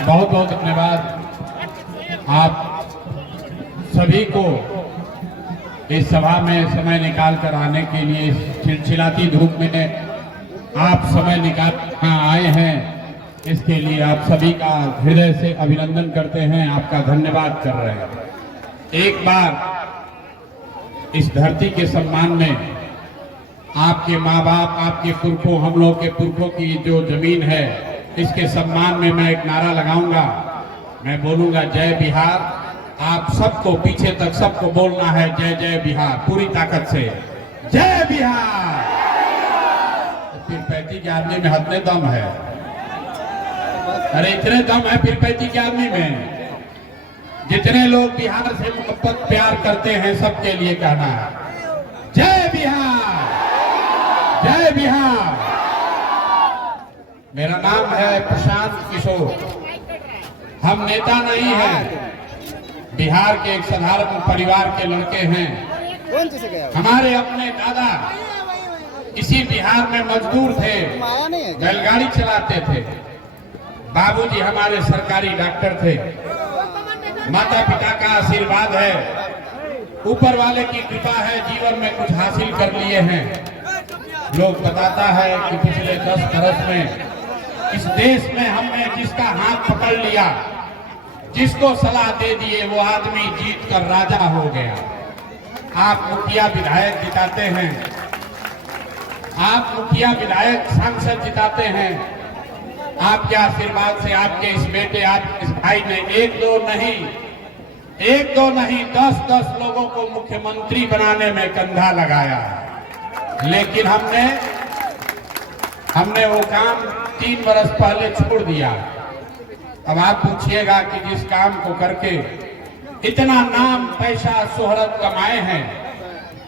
बहुत बहुत धन्यवाद आप सभी को इस सभा में समय निकाल कर आने के लिए। चिलचिलाती धूप में आप समय निकाल यहाँ आए हैं, इसके लिए आप सभी का हृदय से अभिनंदन करते हैं, आपका धन्यवाद कर रहे हैं। एक बार इस धरती के सम्मान में आपके माँ बाप, आपके पुरखों, हम लोग के पुरखों की जो जमीन है, इसके सम्मान में मैं एक नारा लगाऊंगा। मैं बोलूंगा जय बिहार। आप सबको पीछे तक सबको बोलना है जय जय बिहार, पूरी ताकत से जय बिहार। फिर 35 में हदने दम है, अरे इतने दम है फिर 35 में। जितने लोग बिहार से मोहब्बत प्यार करते हैं सबके लिए कहना है जय बिहार, जय बिहार। मेरा नाम है प्रशांत किशोर। हम नेता नहीं हैं, बिहार के एक साधारण परिवार के लड़के हैं। हमारे अपने दादा इसी बिहार में मजदूर थे, बैलगाड़ी चलाते थे। बाबूजी हमारे सरकारी डॉक्टर थे। माता पिता का आशीर्वाद है, ऊपर वाले की कृपा है, जीवन में कुछ हासिल कर लिए हैं। लोग बताता है कि पिछले 10 बरस में इस देश में हमने जिसका हाथ पकड़ लिया, जिसको सलाह दे दिए, वो आदमी जीत कर राजा हो गया। आप मुखिया विधायक जिताते हैं, आप मुखिया विधायक सांसद जिताते हैं। आपके आशीर्वाद से आपके इस बेटे, आपके इस भाई ने एक दो नहीं 10-10 लोगों को मुख्यमंत्री बनाने में कंधा लगाया। लेकिन हमने वो काम 3 बरस पहले छोड़ दिया। अब आप पूछिएगा कि जिस काम को करके इतना नाम, पैसा, शोहरत कमाए हैं,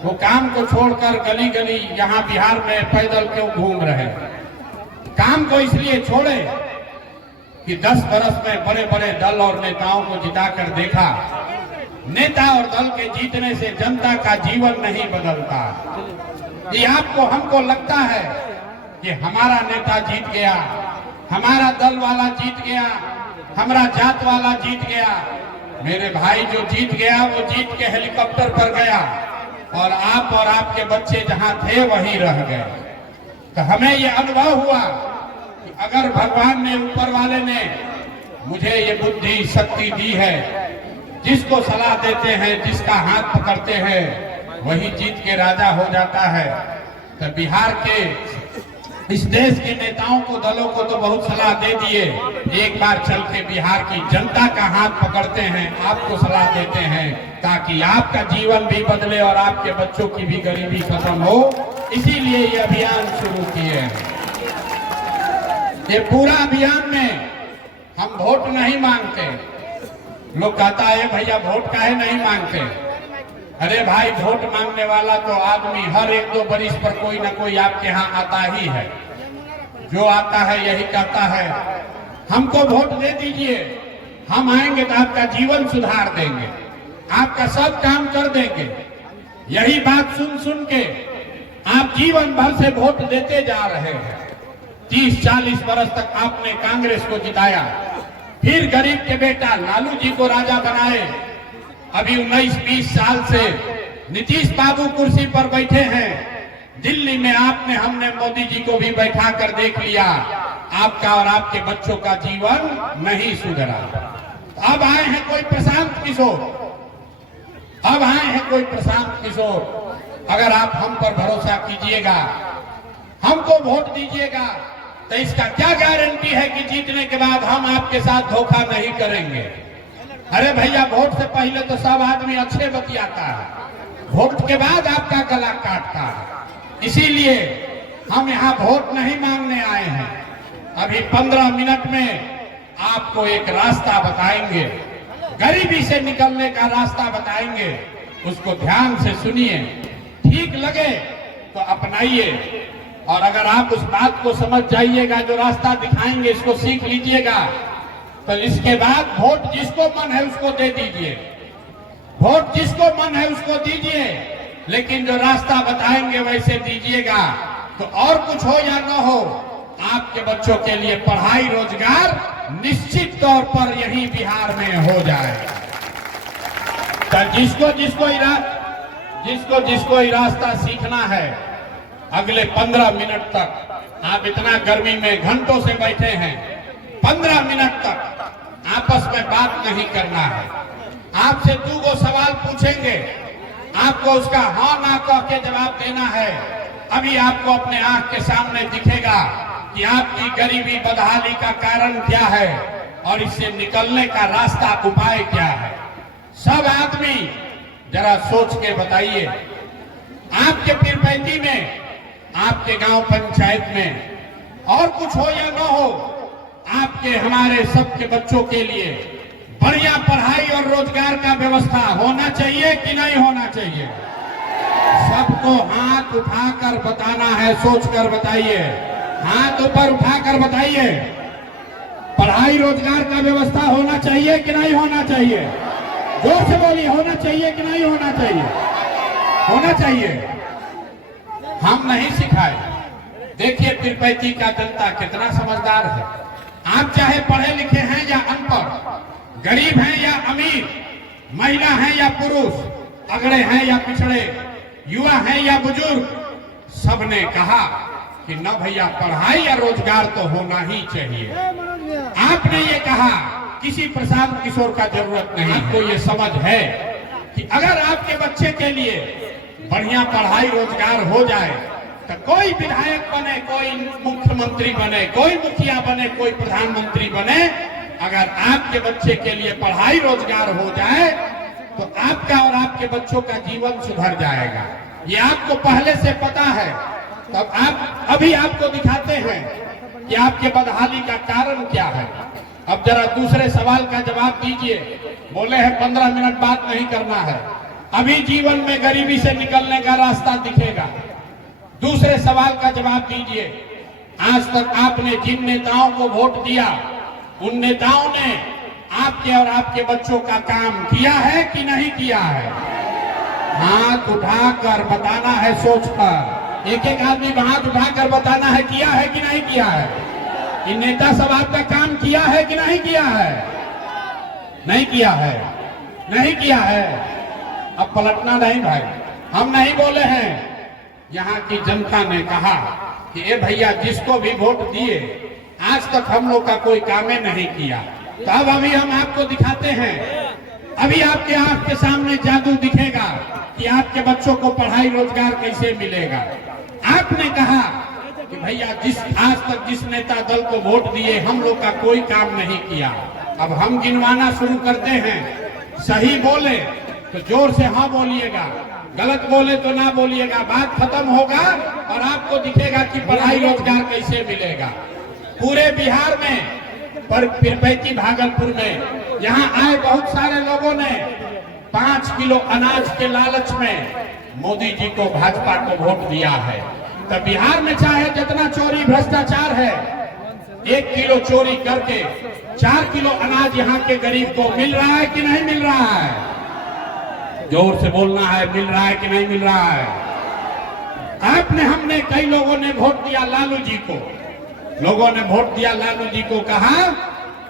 वो काम को छोड़कर गली गली यहाँ बिहार में पैदल क्यों घूम रहे हैं? काम को इसलिए छोड़े कि 10 बरस में बड़े बड़े दल और नेताओं को जिताकर देखा, नेता और दल के जीतने से जनता का जीवन नहीं बदलता। ये आपको हमको लगता है कि हमारा नेता जीत गया, हमारा दल वाला जीत गया, हमारा जात वाला जीत गया। मेरे भाई जो जीत गया वो जीत के हेलीकॉप्टर पर गया और आप और आपके बच्चे जहां थे वहीं रह गए। तो हमें ये अनुभव हुआ कि अगर भगवान ने, ऊपर वाले ने मुझे ये बुद्धि शक्ति दी है, जिसको सलाह देते हैं, जिसका हाथ पकड़ते हैं, वही जीत के राजा हो जाता है। तो बिहार के, इस देश के नेताओं को, दलों को तो बहुत सलाह दे दिए। एक बार चल के बिहार की जनता का हाथ पकड़ते हैं, आपको सलाह देते हैं, ताकि आपका जीवन भी बदले और आपके बच्चों की भी गरीबी खत्म हो। इसीलिए ये अभियान शुरू किए हैं। ये पूरा अभियान में हम वोट नहीं मांगते। लोग कहता है भैया वोट काहे नहीं मांगते? अरे भाई, वोट मांगने वाला तो आदमी हर 1-2 बरिस पर कोई ना कोई आपके यहाँ आता ही है। जो आता है यही कहता है हमको वोट दे दीजिए, हम आएंगे तो आपका जीवन सुधार देंगे, आपका सब काम कर देंगे। यही बात सुन सुन के आप जीवन भर से वोट देते जा रहे हैं। 30-40 बरस तक आपने कांग्रेस को जिताया, फिर गरीब के बेटा लालू जी को राजा बनाए। अभी 19-20 साल से नीतीश बाबू कुर्सी पर बैठे हैं। दिल्ली में हमने मोदी जी को भी बैठा कर देख लिया। आपका और आपके बच्चों का जीवन नहीं सुधरा। अब आए हैं कोई प्रशांत किशोर। अगर आप हम पर भरोसा कीजिएगा, हमको वोट दीजिएगा, तो इसका क्या गारंटी है कि जीतने के बाद हम आपके साथ धोखा नहीं करेंगे? अरे भैया, वोट से पहले तो सब आदमी अच्छे बतियाता है, वोट के बाद आपका गला काटता है। इसीलिए हम यहाँ वोट नहीं मांगने आए हैं। अभी 15 मिनट में आपको एक रास्ता बताएंगे, गरीबी से निकलने का रास्ता बताएंगे। उसको ध्यान से सुनिए, ठीक लगे तो अपनाइए, और अगर आप उस बात को समझ जाइएगा, जो रास्ता दिखाएंगे इसको सीख लीजिएगा, तो इसके बाद वोट जिसको मन है उसको दे दीजिए, वोट जिसको मन है उसको दीजिए, लेकिन जो रास्ता बताएंगे वैसे दीजिएगा। तो और कुछ हो या न हो, आपके बच्चों के लिए पढ़ाई रोजगार निश्चित तौर पर यही बिहार में हो जाए। तो जिसको ही रास्ता सीखना है, अगले 15 मिनट तक आप इतना गर्मी में घंटों से बैठे हैं, 15 मिनट तक आपस में बात नहीं करना है। आपसे 2 सवाल पूछेंगे, आपको उसका हाँ ना कह के जवाब देना है। अभी आपको अपने आंख के सामने दिखेगा कि आपकी गरीबी बदहाली का कारण क्या है और इससे निकलने का रास्ता उपाय क्या है। सब आदमी जरा सोच के बताइए, आपके पीरपैंती में, आपके गांव पंचायत में और कुछ हो या न हो, आपके हमारे सबके बच्चों के लिए बढ़िया पढ़ाई और रोजगार का व्यवस्था होना चाहिए कि नहीं होना चाहिए? सबको हाथ उठाकर बताना है, सोचकर बताइए, हाथ ऊपर उठाकर बताइए। पढ़ाई रोजगार का व्यवस्था होना चाहिए कि नहीं होना चाहिए? जोर से बोलिए, होना चाहिए कि नहीं होना चाहिए? होना चाहिए। हम नहीं सिखाए। देखिए पीरपैंती का जनता कितना समझदार है। आप चाहे पढ़े लिखे हैं या अनपढ़, गरीब हैं या अमीर, महिला हैं या पुरुष, अगड़े हैं या पिछड़े, युवा हैं या बुजुर्ग, सबने कहा कि न भैया पढ़ाई या रोजगार तो होना ही चाहिए। आपने ये कहा, किसी प्रशांत किशोर का जरूरत नहीं। आपको ये समझ है कि अगर आपके बच्चे के लिए बढ़िया पढ़ाई रोजगार हो जाए तो कोई विधायक बने, कोई मुख्यमंत्री बने, कोई मुखिया बने, कोई प्रधानमंत्री बने, अगर आपके बच्चे के लिए पढ़ाई रोजगार हो जाए तो आपका और आपके बच्चों का जीवन सुधर जाएगा। ये आपको पहले से पता है। तब आप अभी आपको दिखाते हैं कि आपके बदहाली का कारण क्या है। अब जरा दूसरे सवाल का जवाब दीजिए। बोले हैं 15 मिनट बात नहीं करना है। अभी जीवन में गरीबी से निकलने का रास्ता दिखेगा। दूसरे सवाल का जवाब दीजिए। आज तक आपने जिन नेताओं को वोट दिया, उन नेताओं ने आपके और आपके बच्चों का काम किया है कि नहीं किया है? हाथ उठाकर बताना है, सोचकर। एक एक आदमी हाथ उठाकर बताना है, किया है कि नहीं किया है? इन नेता सब आपका काम किया है कि नहीं किया है? नहीं किया है, नहीं किया है। अब पलटना नहीं भाई, हम नहीं बोले हैं। यहाँ की जनता ने कहा कि ए भैया, जिसको भी वोट दिए आज तक हम लोग का कोई काम नहीं किया। तो अब अभी हम आपको दिखाते हैं। अभी आपके आंख के सामने जादू दिखेगा कि आपके बच्चों को पढ़ाई रोजगार कैसे मिलेगा। आपने कहा कि भैया आज तक जिस नेता दल को वोट दिए हम लोग का कोई काम नहीं किया। अब हम गिनवाना शुरू करते हैं। सही बोले तो जोर से हाँ बोलिएगा, गलत बोले तो ना बोलिएगा। बात खत्म होगा और आपको दिखेगा कि पढ़ाई रोजगार कैसे मिलेगा। पूरे बिहार में, पर पीरपैंती भागलपुर में यहाँ आए बहुत सारे लोगों ने 5 किलो अनाज के लालच में मोदी जी को, भाजपा को वोट दिया है। तो बिहार में चाहे जितना चोरी भ्रष्टाचार है, 1 किलो चोरी करके 4 किलो अनाज यहाँ के गरीब को मिल रहा है कि नहीं मिल रहा है? जोर से बोलना है, मिल रहा है कि नहीं मिल रहा है? आपने, हमने, कई लोगों ने वोट दिया लालू जी को। लोगों ने वोट दिया लालू जी को, कहा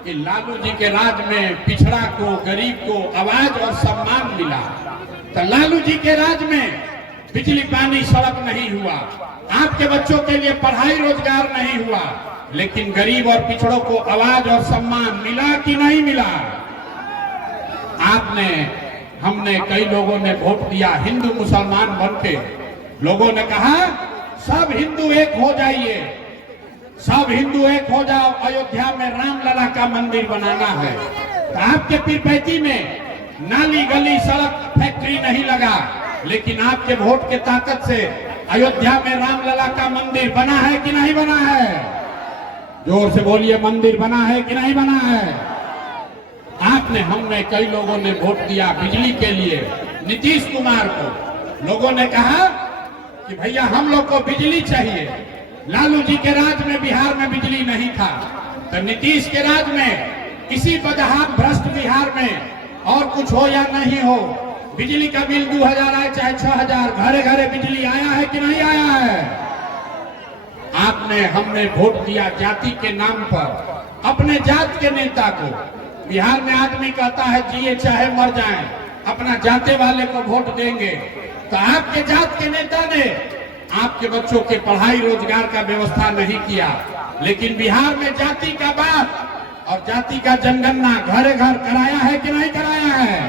कि लालू जी के राज में पिछड़ा को, गरीब को आवाज और सम्मान मिला। तो लालू जी के राज में बिजली पानी सड़क नहीं हुआ, आपके बच्चों के लिए पढ़ाई रोजगार नहीं हुआ, लेकिन गरीब और पिछड़ों को आवाज और सम्मान मिला कि नहीं मिला? आपने, हमने, कई लोगों ने वोट दिया हिंदू मुसलमान बनके। लोगों ने कहा सब हिंदू एक हो जाइए, सब हिंदू एक हो जाओ, अयोध्या में रामलला का मंदिर बनाना है। तो आपके पीरपैंती में नाली गली सड़क फैक्ट्री नहीं लगा, लेकिन आपके वोट के ताकत से अयोध्या में रामलला का मंदिर बना है कि नहीं बना है? जोर से बोलिए, मंदिर बना है कि नहीं बना है? आपने, हमने, कई लोगों ने वोट दिया बिजली के लिए नीतीश कुमार को। लोगों ने कहा कि भैया हम लोग को बिजली चाहिए। लालू जी के राज में बिहार में बिजली नहीं था, तो नीतीश के राज में इसी बदहाल भ्रष्ट बिहार में, और कुछ हो या नहीं हो, बिजली का बिल 2000 आए चाहे 6000, घरे घरे बिजली आया है कि नहीं आया है? आपने हमने वोट दिया जाति के नाम पर, अपने जात के नेता को। बिहार में आदमी कहता है जिए चाहे मर जाएं, अपना जाते वाले को वोट देंगे। तो आपके जात के नेता ने आपके बच्चों के पढ़ाई रोजगार का व्यवस्था नहीं किया, लेकिन बिहार में जाति का बात और जाति का जनगणना घरे घर कराया है कि नहीं कराया है?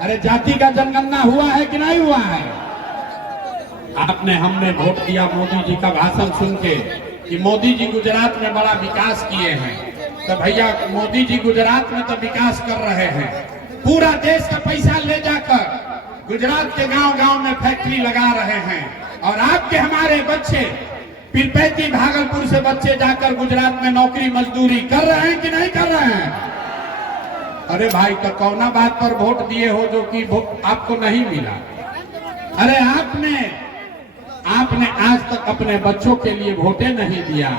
अरे जाति का जनगणना हुआ है कि नहीं हुआ है? आपने हमने वोट दिया मोदी जी का भाषण सुन के कि मोदी जी गुजरात में बड़ा विकास किए हैं। तो भैया मोदी जी गुजरात में तो विकास कर रहे हैं, पूरा देश का पैसा ले जाकर गुजरात के गांव-गांव में फैक्ट्री लगा रहे हैं। और आपके हमारे बच्चे पीरपैती भागलपुर से बच्चे जाकर गुजरात में नौकरी मजदूरी कर रहे हैं कि नहीं कर रहे हैं? अरे भाई तो कौना बात पर वोट दिए हो जो कि आपको नहीं मिला? अरे आपने आज तक अपने बच्चों के लिए वोटे नहीं दिया,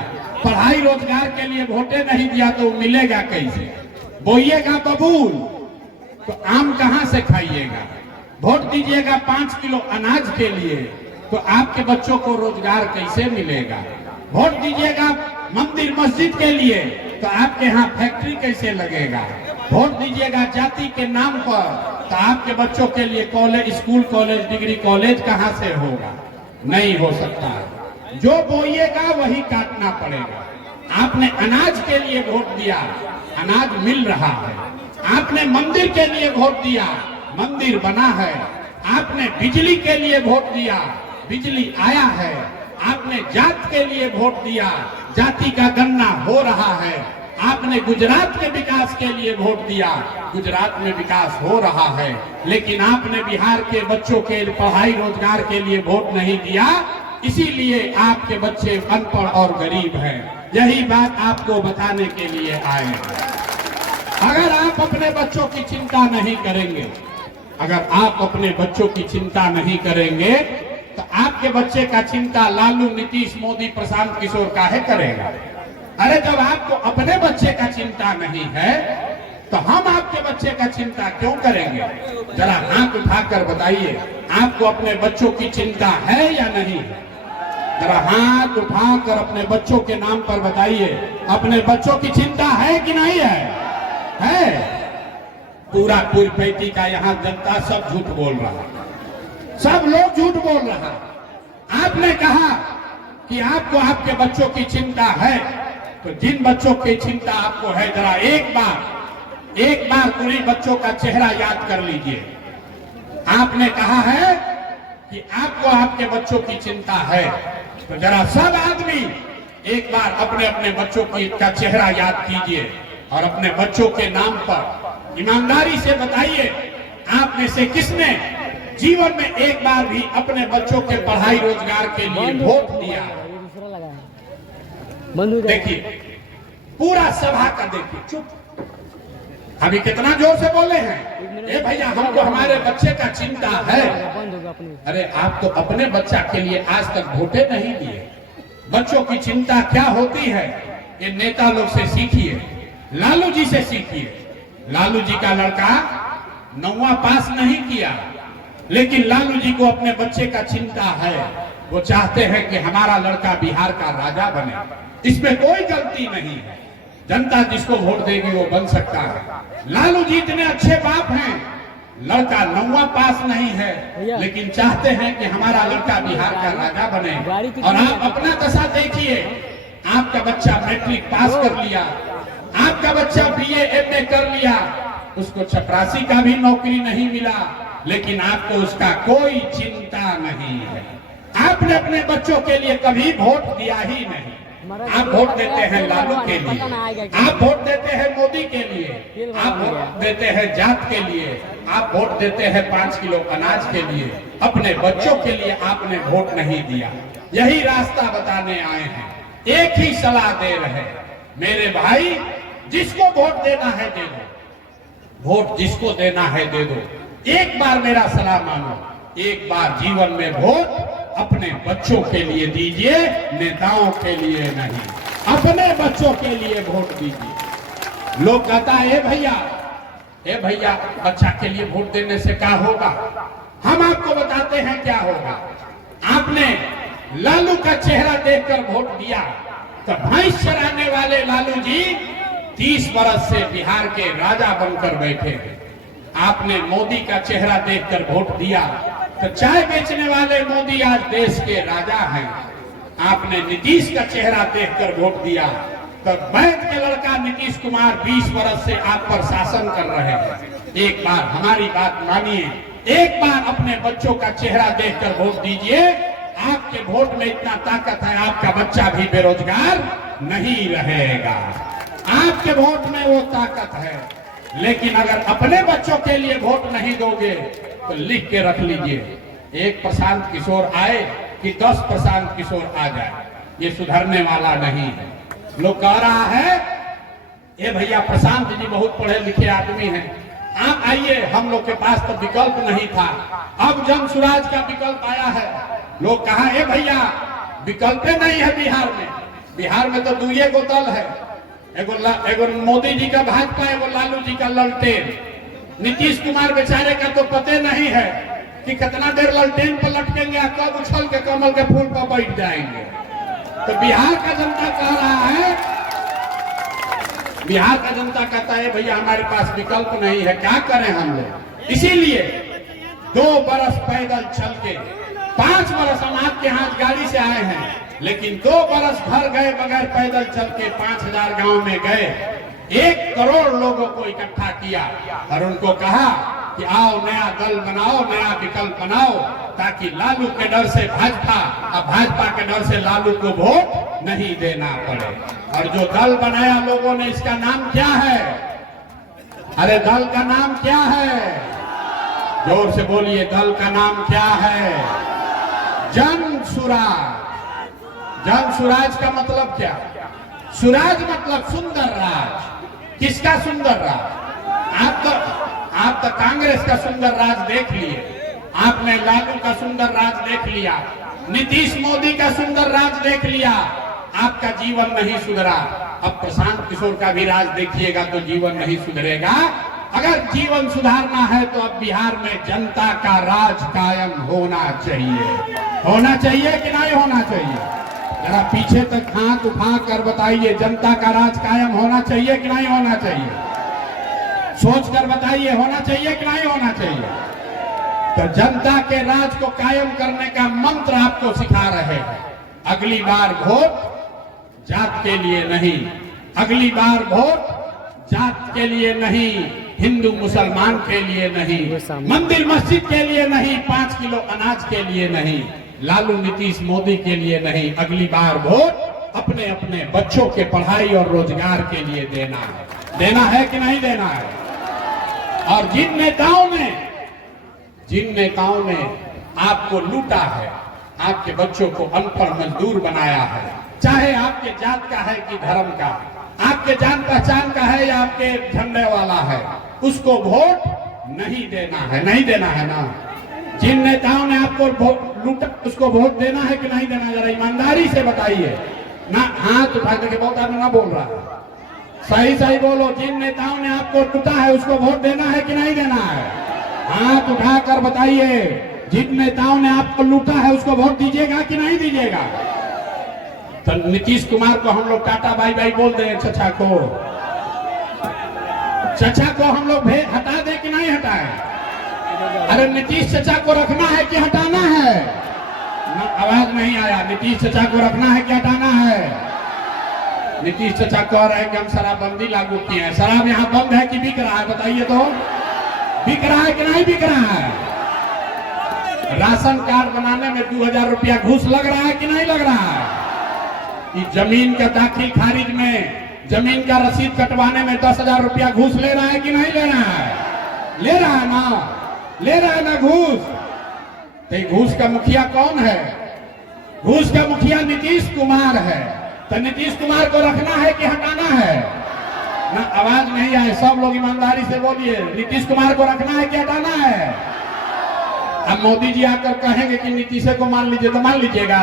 पढ़ाई रोजगार के लिए वोटे नहीं दिया, तो मिलेगा कैसे? बोइएगा बबूल तो आम कहां से खाइएगा? वोट दीजिएगा 5 किलो अनाज के लिए तो आपके बच्चों को रोजगार कैसे मिलेगा? वोट दीजिएगा मंदिर मस्जिद के लिए तो आपके यहाँ फैक्ट्री कैसे लगेगा? वोट दीजिएगा जाति के नाम पर तो आपके बच्चों के लिए college, school college, degree college कहाँ से होगा? नहीं हो सकता। जो बोइएगा वही काटना पड़ेगा। आपने अनाज के लिए वोट दिया, अनाज मिल रहा है। आपने मंदिर के लिए वोट दिया, मंदिर बना है। आपने बिजली के लिए वोट दिया, बिजली आया है। आपने जात के लिए वोट दिया, जाति का गणना हो रहा है। आपने गुजरात के विकास के लिए वोट दिया, गुजरात में विकास हो रहा है। लेकिन आपने बिहार के बच्चों के पढ़ाई रोजगार के लिए वोट नहीं दिया, इसीलिए आपके बच्चे अनपढ़ और गरीब हैं। यही बात आपको बताने के लिए आए हैं। अगर आप अपने बच्चों की चिंता नहीं करेंगे, अगर आप अपने बच्चों की चिंता नहीं करेंगे तो आपके बच्चे का चिंता लालू, नीतीश, मोदी, प्रशांत किशोर काहे करेगा? अरे जब आपको अपने बच्चे का चिंता नहीं है तो हम आपके बच्चे का चिंता क्यों करेंगे? जरा हाथ उठाकर बताइए, आपको अपने बच्चों की चिंता है या नहीं? जरा हाथ उठाकर अपने बच्चों के नाम पर बताइए, अपने बच्चों की चिंता है कि नहीं है? है। पूरा पीरपैती का यहाँ जनता सब झूठ बोल रहा, सब लोग झूठ बोल रहा। आपने कहा कि आपको आपके बच्चों की चिंता है, तो जिन बच्चों की चिंता आपको है जरा एक बार पूरी बच्चों का चेहरा याद कर लीजिए। आपने कहा है कि आपको आपके बच्चों की चिंता है, तो जरा सब आदमी एक बार अपने अपने बच्चों का चेहरा याद कीजिए और अपने बच्चों के नाम पर ईमानदारी से बताइए, आप में से किसने जीवन में एक बार भी अपने बच्चों के पढ़ाई रोजगार के लिए वोट दिया? देखिए पूरा सभा का देखिए, चुप। अभी कितना जोर से बोले हैं, ए भैया हमको हमारे बच्चे का चिंता है। अरे आप तो अपने बच्चा के लिए आज तक वोटे नहीं दिए। बच्चों की चिंता क्या होती है ये नेता लोग से सीखिए, लालू जी से सीखिए। लालू जी का लड़का 9वां पास नहीं किया, लेकिन लालू जी को अपने बच्चे का चिंता है। वो चाहते हैं कि हमारा लड़का बिहार का राजा बने, इसमें कोई गलती नहीं है। जनता जिसको वोट देगी वो बन सकता है। लालू जी इतने अच्छे बाप हैं, लड़का 9वां पास नहीं है, लेकिन चाहते हैं कि हमारा लड़का बिहार का राजा बने। और आप अपना दशा देखिए, आपका बच्चा मैट्रिक पास कर लिया, आपका बच्चा BA MA कर लिया, उसको चपरासी का भी नौकरी नहीं मिला, लेकिन आपको उसका कोई चिंता नहीं है। आपने अपने बच्चों के लिए कभी वोट दिया ही नहीं। आप वोट देते हैं लालू के लिए, आप वोट देते हैं मोदी के लिए, आप वोट देते हैं जात के लिए, आप वोट देते हैं 5 किलो अनाज के लिए। अपने बच्चों के लिए आपने वोट नहीं दिया। यही रास्ता बताने आए हैं, एक ही सलाह दे रहे, मेरे भाई जिसको वोट देना है दे दो, वोट जिसको देना है दे दो। एक बार मेरा सलाह मानो, एक बार जीवन में वोट अपने बच्चों के लिए दीजिए, नेताओं के लिए नहीं। अपने बच्चों के लिए वोट दीजिए। लोग कहता है ए भैया बच्चा के लिए वोट देने से क्या होगा? हम आपको बताते हैं क्या होगा। आपने लालू का चेहरा देखकर वोट दिया तो भैंस चराने वाले लालू जी 30 वर्ष से बिहार के राजा बनकर बैठे हैं। आपने मोदी का चेहरा देखकर वोट दिया तो चाय बेचने वाले मोदी आज देश के राजा हैं। आपने नीतीश का चेहरा देखकर वोट दिया तो बैंक के लड़का नीतीश कुमार 20 वर्ष से आप पर शासन कर रहे हैं। एक बार हमारी बात मानिए, एक बार अपने बच्चों का चेहरा देखकर वोट दीजिए। आपके वोट में इतना ताकत है, आपका बच्चा भी बेरोजगार नहीं रहेगा। आपके वोट में वो ताकत है। लेकिन अगर अपने बच्चों के लिए वोट नहीं दोगे तो लिख के रख लीजिए, एक प्रशांत किशोर आए कि 10 प्रशांत किशोर आ जाए, ये सुधरने वाला नहीं है। लोग कह रहा है ये भैया प्रशांत जी बहुत पढ़े लिखे आदमी हैं, आप आइए, हम लोग के पास तो विकल्प नहीं था, अब जन स्वराज का विकल्प आया है। लोग कहा ए भैया विकल्प नहीं है बिहार में, बिहार में तो दुइये गो दल है, एगो मोदी जी का भाजपा, एगो लालू जी का ललटेन। नीतीश कुमार बेचारे का तो पते नहीं है कि कितना देर ललटेन पर लटकेंगे, कब उछल के कमल के फूल पर बैठ जाएंगे। तो बिहार का जनता कह रहा है, बिहार का जनता कहता है भैया हमारे पास विकल्प नहीं है, क्या करें हम लोग। इसीलिए 2 बरस पैदल चल के, 5 बरस हम आपके हाथ गाड़ी से आए हैं, लेकिन 2 बरस घर गए बगैर पैदल चल के 5000 गांव में गए, 1 करोड़ लोगों को इकट्ठा किया और उनको कहा कि आओ नया दल बनाओ, नया विकल्प बनाओ, ताकि लालू के डर से भाजपा और भाजपा के डर से लालू को वोट नहीं देना पड़े। और जो दल बनाया लोगों ने, इसका नाम क्या है? अरे दल का नाम क्या है? जोर से बोलिए, दल का नाम क्या है? जन सुराज। जन सुराज का मतलब क्या? सुराज मतलब सुंदर राज। किसका सुंदर राज? आप तो कांग्रेस का सुंदर राज देख लिए, आपने लालू का सुंदर राज देख लिया, नीतीश मोदी का सुंदर राज देख लिया, आपका जीवन नहीं सुधरा। अब प्रशांत किशोर का भी राज देखिएगा तो जीवन नहीं सुधरेगा। अगर जीवन सुधारना है तो अब बिहार में जनता का राज कायम होना चाहिए। होना चाहिए कि नहीं होना चाहिए? जरा पीछे तक हाथ उठा कर बताइए, जनता का राज कायम होना चाहिए कि नहीं होना चाहिए? सोच कर बताइए, होना चाहिए कि नहीं होना चाहिए? तो जनता के राज को कायम करने का मंत्र आपको सिखा रहे हैं। अगली बार वोट जात के लिए नहीं, अगली बार वोट जात के लिए नहीं, हिंदू मुसलमान के लिए नहीं, मंदिर मस्जिद के लिए नहीं, 5 किलो अनाज के लिए नहीं, लालू नीतीश मोदी के लिए नहीं, अगली बार वोट अपने अपने बच्चों के पढ़ाई और रोजगार के लिए देना है। देना है कि नहीं देना है? और जिन नेताओं ने आपको लूटा है, आपके बच्चों को अनपढ़ मजदूर बनाया है, चाहे आपके जात का है कि धर्म का, आपके जान पहचान का है या आपके झंडे वाला है, उसको वोट नहीं देना है। नहीं देना है ना? जिन नेताओं ने आपको लूटा उसको वोट देना है कि नहीं देना? जरा ईमानदारी से बताइए ना, हाथ उठा करके बहुत आदमी ना बोल रहा है, सही सही बोलो। जिन नेताओं ने आपको लूटा है उसको वोट देना है कि नहीं देना है? हाथ उठा कर बताइए, जिन नेताओं ने आपको लूटा है उसको वोट दीजिएगा कि नहीं दीजिएगा? तो नीतीश कुमार को हम लोग टाटा बाई बाई बोल दें, चचा को हम लोग हटा दें कि नहीं हटाए? अरे नीतीश चचा को रखना है कि हटाना है? ना, आवाज नहीं आया। नीतीश चचा को रखना है कि हटाना है? नीतीश चचा कह रहे हैं कि हम शराबबंदी लागू किए हैं। शराब यहाँ बंद है कि बिक रहा है? बताइए तो, बिक रहा है कि नहीं बिक रहा है? राशन कार्ड बनाने में 2000 रुपया घूस लग रहा है कि नहीं लग रहा है? जमीन का दाखिल खारिज में, जमीन का रसीद कटवाने में 10,000 रुपया घूस ले रहा है कि नहीं ले रहा है? ले रहा है ना? ले रहा है ना घूस? तो घूस का मुखिया कौन है? घूस का मुखिया नीतीश कुमार है। तो नीतीश कुमार को रखना है कि हटाना है? ना, आवाज नहीं आए। सब लोग ईमानदारी से बोलिए, नीतीश कुमार को रखना है कि हटाना है? अब मोदी जी आकर कहेंगे कि नीतीश को मान लीजिए, तो मान लीजिएगा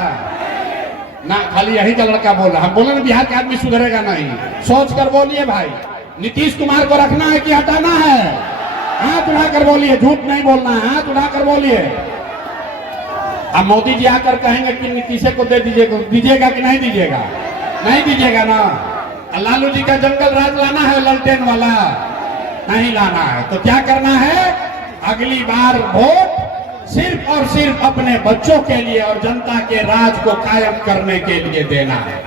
ना? खाली यही का लड़का बोल रहा। हम बोले ना बिहार के आदमी सुधरेगा नहीं। सोच कर बोलिए भाई, नीतीश कुमार को रखना है कि हटाना है? हाथ उठाकर बोलिए, झूठ नहीं बोलना है, हाथ उठाकर बोलिए। अब मोदी जी आकर कहेंगे कि नीतीश को दे दीजिएगा कि नहीं दीजिएगा? नहीं दीजिएगा ना। लालू जी का जंगल राज लाना है, ललटेन वाला नहीं लाना है। तो क्या करना है? अगली बार वोट सिर्फ और सिर्फ अपने बच्चों के लिए और जनता के राज को कायम करने के लिए देना है।